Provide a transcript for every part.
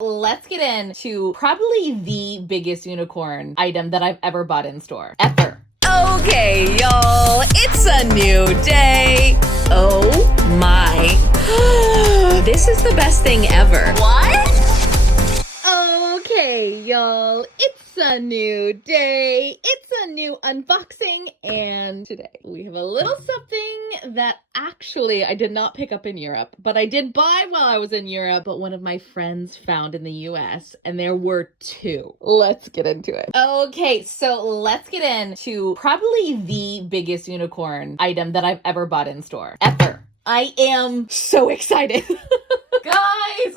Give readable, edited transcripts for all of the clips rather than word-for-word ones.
Let's get into probably the biggest unicorn item that I've ever bought in store. Ever. Okay, y'all, it's a new day. Oh my. This is the best thing ever. What? Okay, y'all, it's a new day. It's a new unboxing, and today we have a little something that actually I did not pick up in Europe, but I did buy while I was in Europe, but one of my friends found in the US, and there were two. Let's get into it. Okay, so let's get into probably the biggest unicorn item that I've ever bought in store. Ever. I am so excited. Guys!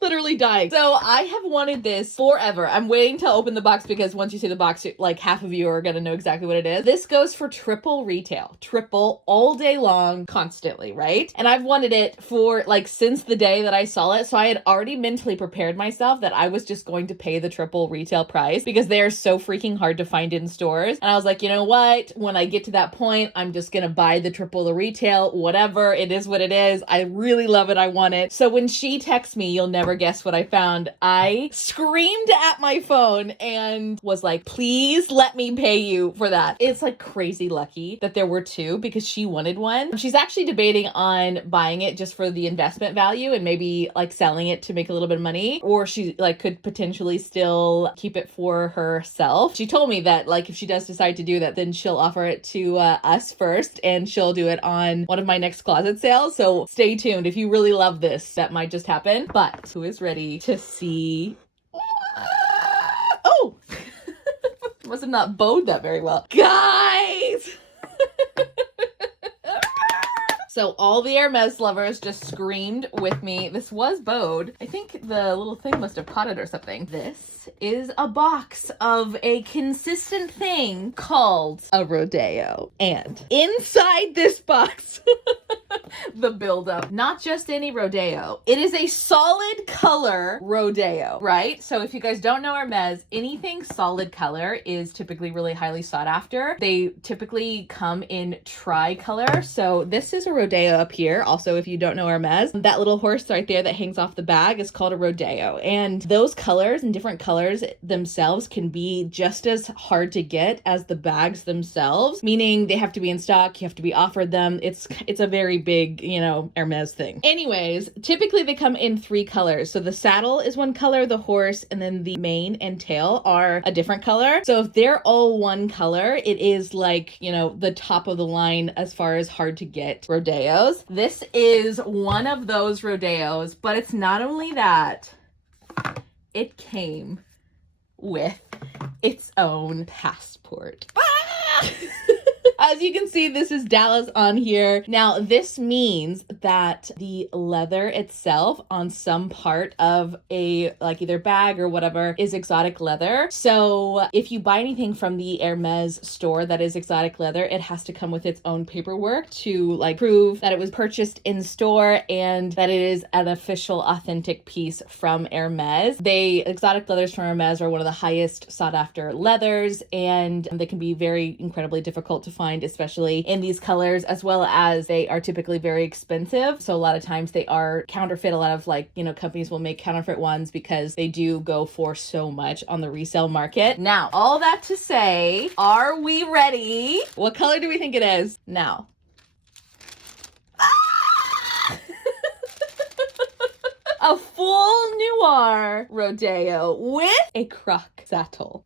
Literally dying. So I have wanted this forever. I'm waiting to open the box because once you see the box, like half of you are gonna know exactly what it is. This goes for triple retail. Triple all day long, constantly, right? And I've wanted it for like since the day that I saw it. So I had already mentally prepared myself that I was just going to pay the triple retail price because they are so freaking hard to find in stores. And I was like, you know what? When I get to that point, I'm just gonna buy the triple the retail, whatever. It is what it is. I really love it. I want it. So when she texts me, you'll never guess what I found. I screamed at my phone and was like, please let me pay you for that. It's like crazy lucky that there were two because she wanted one. She's actually debating on buying it just for the investment value and maybe like selling it to make a little bit of money, or she like could potentially still keep it for herself. She told me that like if she does decide to do that, then she'll offer it to us first and she'll do it on one of my next closet sales. So stay tuned. If you really love this, that might just happen. But who is ready to see? Oh! Must have not bowed that very well. Guys! So all the Hermes lovers just screamed with me. This was bowed. I think the little thing must have caught it or something. This is a box of a consistent thing called a rodeo. And inside this box, the buildup, not just any rodeo. It is a solid color rodeo, right? So if you guys don't know Hermes, anything solid color is typically really highly sought after. They typically come in tri-color. So this is a rodeo up here. Also, if you don't know Hermes, that little horse right there that hangs off the bag is called a rodeo. And those colors and different colors themselves can be just as hard to get as the bags themselves, meaning they have to be in stock, you have to be offered them. It's a very big, Hermes thing. Anyways, typically they come in three colors. So the saddle is one color, the horse, and then the mane and tail are a different color. So if they're all one color, it is like, the top of the line as far as hard to get rodeos. This is one of those rodeos, but it's not only that, it came with its own passport. As you can see, this is Dallas on here. Now, this means that the leather itself on some part of a, like either bag or whatever, is exotic leather. So if you buy anything from the Hermes store that is exotic leather, it has to come with its own paperwork to like prove that it was purchased in store and that it is an official authentic piece from Hermes. Exotic leathers from Hermes are one of the highest sought after leathers, and they can be very incredibly difficult to find, especially in these colors, as well as they are typically very expensive. So a lot of times they are counterfeit. A lot of companies will make counterfeit ones because they do go for so much on the resale market. Now, all that to say, are we ready? What color do we think it is? Now. A full noir rodeo with a croc saddle.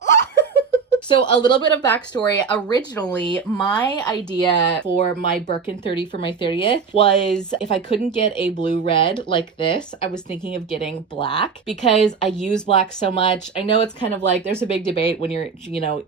So a little bit of backstory. Originally, my idea for my Birkin 30 for my 30th was if I couldn't get a blue red like this, I was thinking of getting black because I use black so much. I know it's kind of like there's a big debate when you're,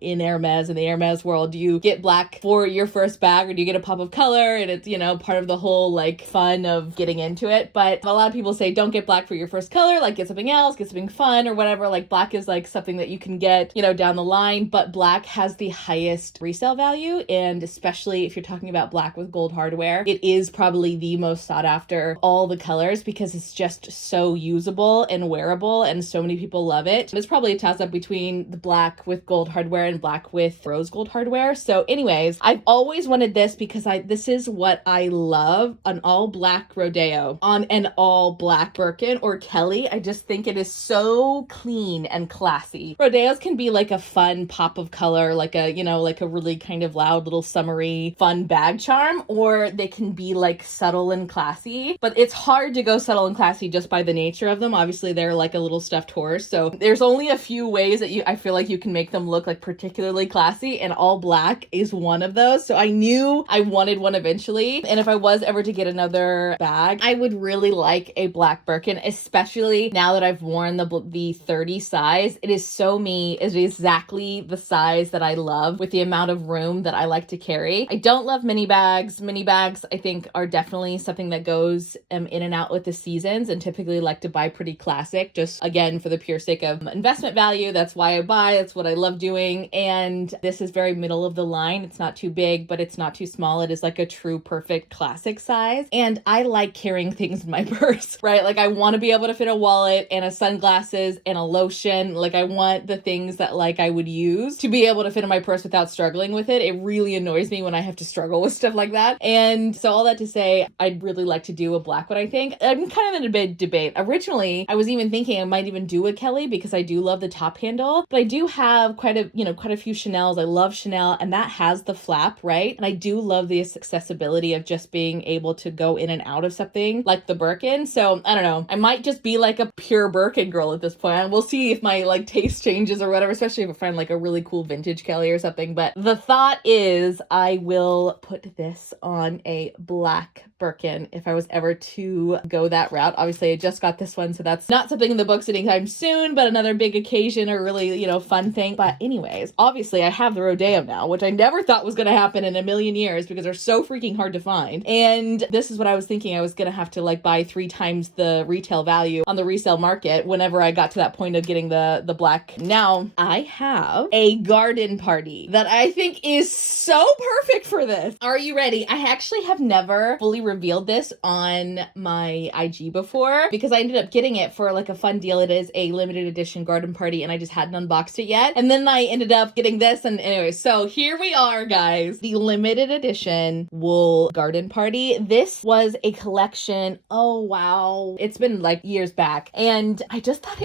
in Hermes, in the Hermes world. Do you get black for your first bag or do you get a pop of color? And it's, part of the whole like fun of getting into it. But a lot of people say don't get black for your first color, like get something else, get something fun or whatever. Like black is like something that you can get, down the line. But black has the highest resale value, and especially if you're talking about black with gold hardware, it is probably the most sought after of all the colors because it's just so usable and wearable and so many people love it. It's probably a toss up between the black with gold hardware and black with rose gold hardware. So anyways, I've always wanted this because this is what I love, an all black Rodeo on an all black Birkin or Kelly. I just think it is so clean and classy. Rodeos can be like a fun pop of color, like a, you know, like a really kind of loud little summery fun bag charm, or they can be like subtle and classy, but it's hard to go subtle and classy just by the nature of them. Obviously they're like a little stuffed horse, so there's only a few ways that I feel like you can make them look like particularly classy, and all black is one of those. So I knew I wanted one eventually, and if I was ever to get another bag, I would really like a black Birkin, especially now that I've worn the 30 size. It is so me. It is exactly the size that I love with the amount of room that I like to carry. I don't love mini bags. Mini bags, I think, are definitely something that goes in and out with the seasons, and typically like to buy pretty classic, just again for the pure sake of investment value. That's why I buy. That's what I love doing. And this is very middle of the line. It's not too big, but it's not too small. It is like a true perfect classic size. And I like carrying things in my purse, right? Like I want to be able to fit a wallet and a sunglasses and a lotion. Like I want the things that like I would use to be able to fit in my purse without struggling with it. It really annoys me when I have to struggle with stuff like that. And so all that to say, I'd really like to do a black one, I think. I'm kind of in a big debate. Originally, I was even thinking I might even do a Kelly because I do love the top handle, but I do have quite a few Chanels. I love Chanel, and that has the flap, right? And I do love the accessibility of just being able to go in and out of something like the Birkin. So I don't know. I might just be like a pure Birkin girl at this point. And we'll see if my like taste changes or whatever, especially if I find like a really cool vintage Kelly or something. But the thought is I will put this on a black Birkin if I was ever to go that route. Obviously, I just got this one, so that's not something in the books anytime soon, but another big occasion or really, fun thing. But anyways, obviously I have the Rodeo now, which I never thought was going to happen in a million years because they're so freaking hard to find. And this is what I was thinking. I was going to have to like buy 3 times the retail value on the resale market whenever I got to that point of getting the black. Now I have a garden party that I think is so perfect for this. Are you ready? I actually have never fully revealed this on my IG before because I ended up getting it for like a fun deal. It is a limited edition garden party and I just hadn't unboxed it yet. And then I ended up getting this, and anyway, so here we are, guys. The limited edition wool garden party. This was a collection. Oh, wow. It's been like years back. And I just thought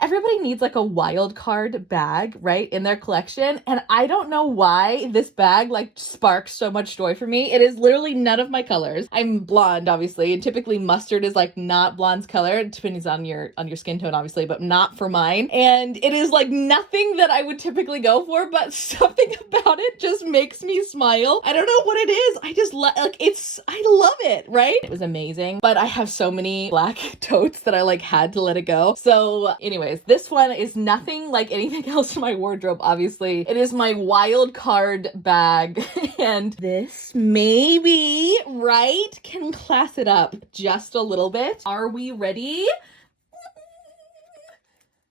everybody needs like a wild card bag, right, in their collection. And I don't know why this bag like sparks so much joy for me. It is literally none of my colors. I'm blonde, obviously, and typically mustard is like not blonde's color. It depends on your skin tone, obviously, but not for mine. And it is like nothing that I would typically go for, but something about it just makes me smile. I don't know what it is. I just I love it, right? It was amazing, but I have so many black totes that I like had to let it go. So anyways, this one is nothing like anything else in my wardrobe, obviously. It is my wild card bag, and this maybe, right, can class it up just a little bit. Are we ready?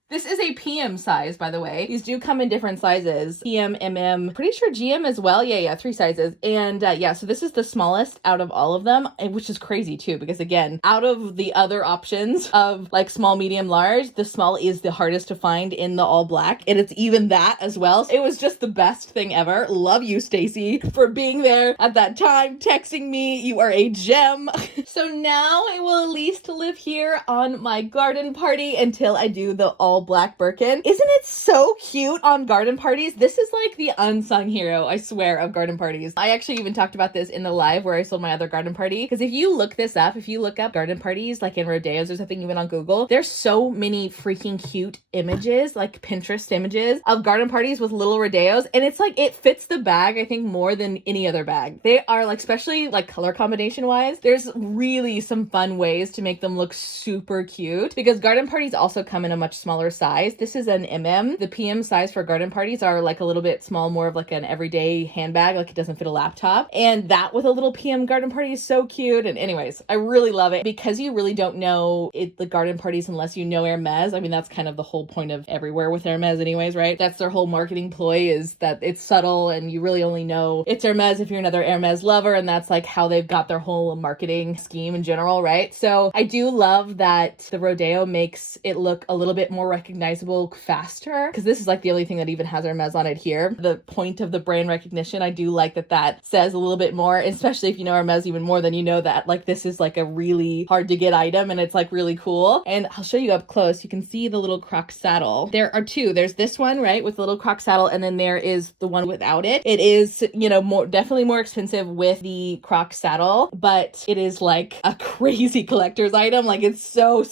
This is a PM size, by the way. These do come in different sizes. PM, MM, pretty sure GM as well. Yeah, 3 sizes. And so this is the smallest out of all of them, which is crazy too, because again, out of the other options of like small, medium, large, the small is the hardest to find in the all black. And it's even that as well. It was just the best thing ever. Love you, Stacy, for being there at that time, texting me. You are a gem. So now I will at least live here on my garden party until I do the all black Birkin. Isn't it so cute on garden parties? This is like the unsung hero, I swear, of garden parties. I actually even talked about this in the live where I sold my other garden party, because if you look this up, if you look up garden parties like in Rodeos or something, even on Google, there's so many freaking cute images, like Pinterest images of garden parties with little Rodeos, and it's like it fits the bag, I think, more than any other bag. They are like, especially like color combination wise, there's really some fun ways to make them PM looks super cute because garden parties also come in a much smaller size. This is an MM. The PM size for garden parties are like a little bit small, more of like an everyday handbag, like it doesn't fit a laptop. And that with a little PM garden party is so cute. And anyways, I really love it because you really don't know the garden parties unless you know Hermes. I mean, that's kind of the whole point of everywhere with Hermes anyways, right? That's their whole marketing ploy, is that it's subtle and you really only know it's Hermes if you're another Hermes lover, and that's like how they've got their whole marketing scheme in general, right? So I do love that the Rodeo makes it look a little bit more recognizable faster, because this is like the only thing that even has Hermes on it here. The point of the brand recognition, I do like that says a little bit more, especially if you know Hermes even more than you know that like this is like a really hard to get item and it's like really cool. And I'll show you up close. You can see the little croc saddle. There are two. There's this one, right, with the little croc saddle, and then there is the one without it. It is, you know, definitely more expensive with the croc saddle, but it is like a crazy collector's item. Like it's so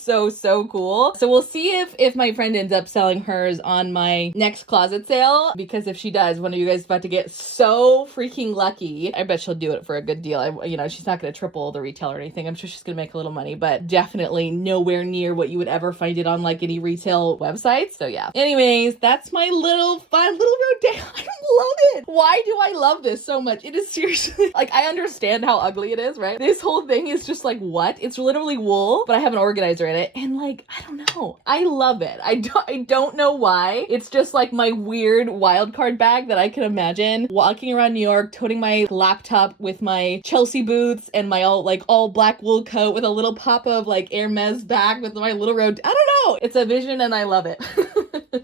cool. So we'll see if my friend ends up selling hers on my next closet sale, because if she does, one of you guys is about to get so freaking lucky. I bet she'll do it for a good deal. You know, she's not going to triple the retail or anything. I'm sure she's going to make a little money, but definitely nowhere near what you would ever find it on like any retail websites. So yeah. Anyways, that's my little fun little Rodeo. I love it. Why do I love this so much? It is seriously like, I understand how ugly it is, right? This whole thing is just like, what? It's literally wool, but I have an organizer in it, and like, I don't know. I love it. I don't know why. It's just like my weird wild card bag that I can imagine walking around New York, toting my laptop with my Chelsea boots and my all black wool coat with a little pop of like Hermes bag with my little road. I don't know. It's a vision and I love it.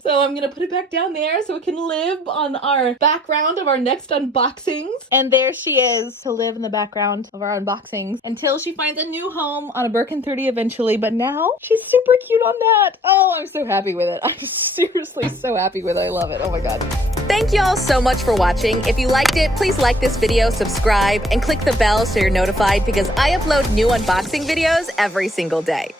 So I'm gonna put it back down there so it can live on our background of our next unboxings. And there she is to live in the background of our unboxings until she finds a new home on a Birkin 30 eventually. But now she's super cute on that. Oh, I'm so happy with it. I'm seriously so happy with it. I love it. Oh my God. Thank you all so much for watching. If you liked it, please like this video, subscribe, and click the bell so you're notified, because I upload new unboxing videos every single day.